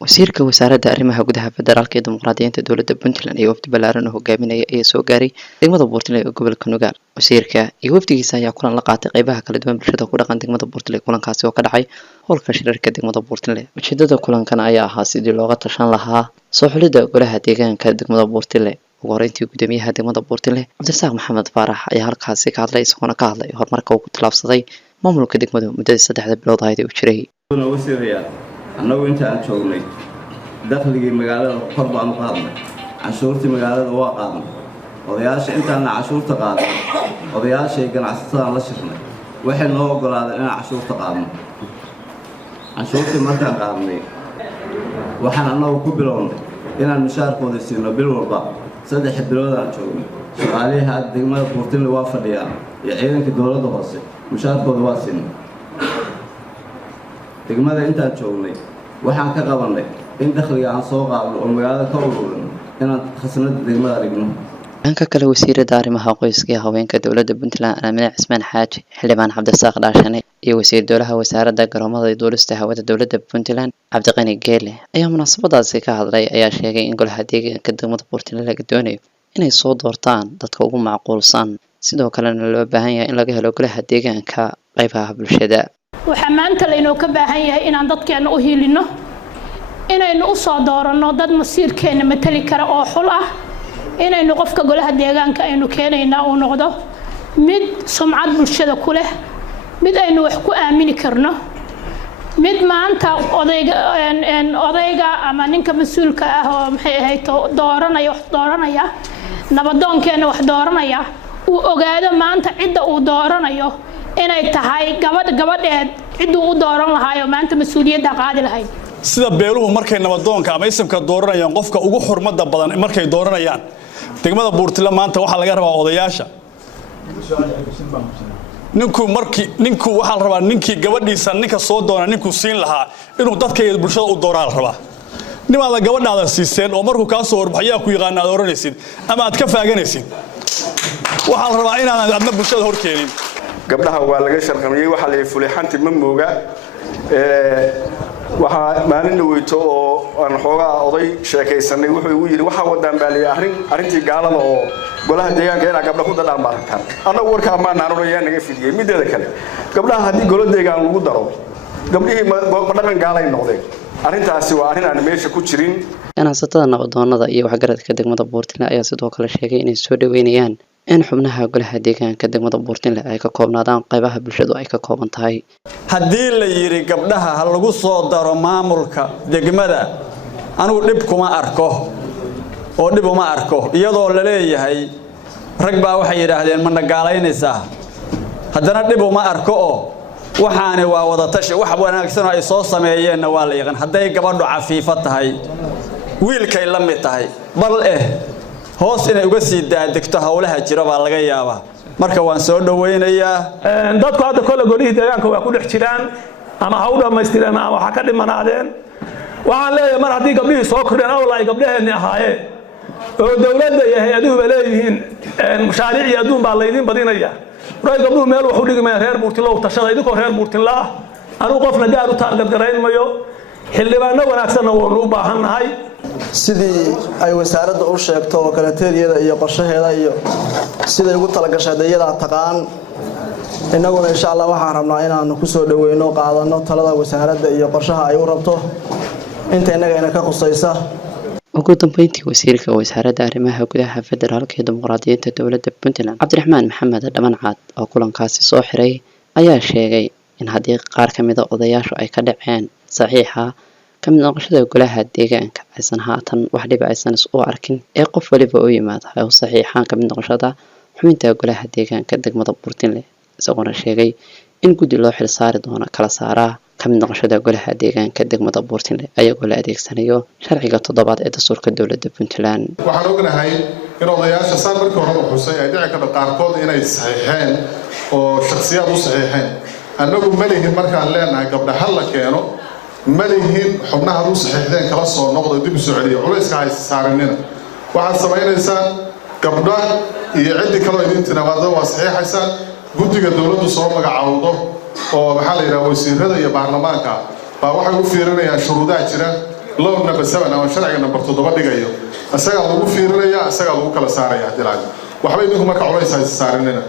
wasiirka wasaaradda arrimaha gudaha federaalka ee dimuqraadiyiinta dowladda Puntland iyo wafdi ballaaran oo hogaaminaya ayaa soo gaaray degmada Buurtile ee gobolka Nugaal. Wasiirka iyo wafdigiisa ayaa kulan la qaatay qaybaha kala duwan bulshada ku dhaqan degmada Buurtile. Kulankaasi oo ka dhacay howlka shirarka degmada Buurtile. Ujeedada kulankan ayaa ahaa sidii looga tashan lahaa soo xulidda golaha deegaanka degmada Buurtile. ugu horeyntii gudoomiyaha degmada Buurtile Cabdirasaaq Maxamed Faarax ayaa halkaasi ka hadlay isagoo ka hadlay horumarka uu ku tallaabsaday maamulka degmada muddada 3 bilood ah ee uu jiray. annagu inta aan joognay dakhligii magaalada kor baan u qaadnay cashuurtii magaalada waa qaadnay odayaasha intaan cashuurta qaadnay odayaasha ganacsatada la shirnay waxay noo ogolaadeen inaan cashuurta qaadno cashuurtii markaan qaadnay waxaan annagu ku bilownay inaan mushaarkooda siino bil walba 3 bilood aan joognay shaqaalihi degmada Buurtile waa fadhiyaan iyo ciidanka dowladda hoose mushaarkooda waa siinay degmada intaan joognay waxaan ka qabanay in dakhliga aan soo qaadno oo magaalada ka ururino inaan khasnada degmada dhigno. dhanka kale wasiirada arrimaha qoyska iyo haweenka dowladda Puntland Amine Cismaan Xaaji Xildhibaan Cabdirasaaq Dhaashane iyo wasiir dowlaha wasaaradda garoomada iyo duulista hawada dowladda Puntland Cabdiqani Geele ayaa munaasabadaasi ka hadlay ayaa sheegay in golaha deegaanka degmada Buurtile laga doonayo inay soo doortaan dadka ugu macquulsan sidoo kalena loo baahan yahay in laga helo golaha deegaanka qaybaha bulshada. waxaa maanta laynoo ka baahan yahay inaan dadkeena u hiilino inaynu u soo dooranno dad masiirkeena matali kara oo xul ah inaynu qofka golaha deegaanka aynu keenaynaa uu noqdo mid sumcad bulshada ku leh mid aynu wax ku aamini karno mid maanta odayga ama ninka mas'uulka ah oo maxay ahayd dooranaya nabadoonkeena wax dooranaya uu ogaado maanta cidda uu dooranayo inay tahay gabadheed ciduu u dooran lahaay oo maanta mas'uuliyadda qaadi lahayd. sida beeluhu markay nabadoonka ama isimka dooranayaan qofka ugu xurmada badan markay dooranayaan degmada Buurtile maanta waxa laga rabaa odayaasha ninku waxa la rabaa ninkii gabadhiisa ninka soo doona ninku siin lahaa inuu dadka iyo bulshada u dooran rabaa nimaada gabadhaada siiseen oo markuu ka soo warbaxaya ku yaqaan aad oranaysid ama aad ka faaganaysid waxa la rabaa inaan adna bulshada hor keenin. gabdhaha waa laga sharqamiyay waxa la fulixanti ma mooga waxa maalin dhaweyto oo aan xoogaa oday sheekaysanay wuxuu igu yiri waxa wadaan baaliyay arintii gaalada oo golaha deegaanka ina gabdhaha ku dadaan baarantaan anagu warka ma naanurayaan naga fidiyay mideeda kale gabdhaha hadii golaha deegaan lagu daro gabdhihii ma dhaqan gaalay noqdeen arintaasi waa arin aan meesha ku jirin. ganacsatada nabadoonnada iyo waxgaradka degmada Buurtile ayaa sidoo kale sheegay inay soo dhaweynayaan in xubnaha golaha deegaanka degmada Buurtile ay ka koobnaadaan qaybaha bulshadu ay ka kooban tahay. haddii la yiri gabdhaha hal lagu soo daro maamulka degmada anigu dhib kuma arko oo dhib uma arko iyadoo la leeyahay rag baa waxay yiraahdeen ma nagaalaynaysaa haddana dhib uma arko oo waxaana waa wada tashi wax wanaagsan ay soo sameeyeen waa la yaqaan hadday gabadhu cafiifa tahay wiilkay la mid tahay bal hoos inay uga sii daadegto hawlaha jira baa laga yaabaa marka waan soo dhaweynayaa dadku hadda kala golihii deegaanka waa ku dhex jiraan ama ha u dhamaystireen ama waxa ka dhimanaadeen waxaan leeyahay mar haddii gabdhihii soo kordheen awlaa ay gabdhaheenni ahaayeen oo dowladda iyo hay-aduhuba leeyihiin mashaariic iyo adduun baa laydin badinaya waray gabdhuhu meel wax u dhigmayaan reer Buurtile oo tashada idinkoo reer Buurtile ah anigu qofna gaar u taargad mayo xildhibaano wanaagsanna waanu u baahannahay sidii ay wasaaradda u sheegto oo kalateeriyada iyo qorshaheeda iyo sida ugu talagashay dayada taqaan inaguna insha Allah waxaan rabnaa inaan ku soo dhaweyno qaadano talada wasaaradda iyo qorshaha ay u rabto inta inaga ka qusaysa. ugu dambeyntii wasiirka wasaaradda arrimaha gudaha federaalka ee dimuqraadiyiinta dowladda Puntland Cabdiraxmaan Maxamed Dhamancaad oo kulankaasi soo xiray ayaa sheegay in haddii qaar ka mid ah odayaashu ay ka dhaceen saxiixa ka mid noqoshada golaha deegaanka aysan haatan wax dhib aysan u arkin ee qof waliba u yimaado ay saxiixaan ka mid noqoshada xubinta golaha deegaanka degmada Buurtile isagoo sheegay in guddi loo xil saari doono kala saaraa ka mid noqoshada golaha deegaanka degmada Buurtile ayagoo la adeegsanayo sharciga 7 ee dastuurka dowladda Puntland. waxaan ognahay in odayaasha saan markii hore u xusay ay dhici karto qaarkood inay saxiixeen oo shakhsiyaad u saxiixeen annagu malihin markaan leenahay gabdhaha la keeno malihin xubnaha u saxiixdeen kala soo noqdo dib u soo celiyo culayska ay saaranina waxaad samaynaysaa gabdha iyo ciddi kale idin tinaada waa saxiixaysaa guddiga dowladdu soo magacaawdo oo maxaa la yiraahdaa wasiirada iyo baarlamaanka baa waxay u fiirinayaan shuruudaha jira law number 7 ama sharciga number 7 dhigayo asaga lagu fiirinaya asaga lagu kala saaraya dilaac waxba idinku marka culays ay saarinina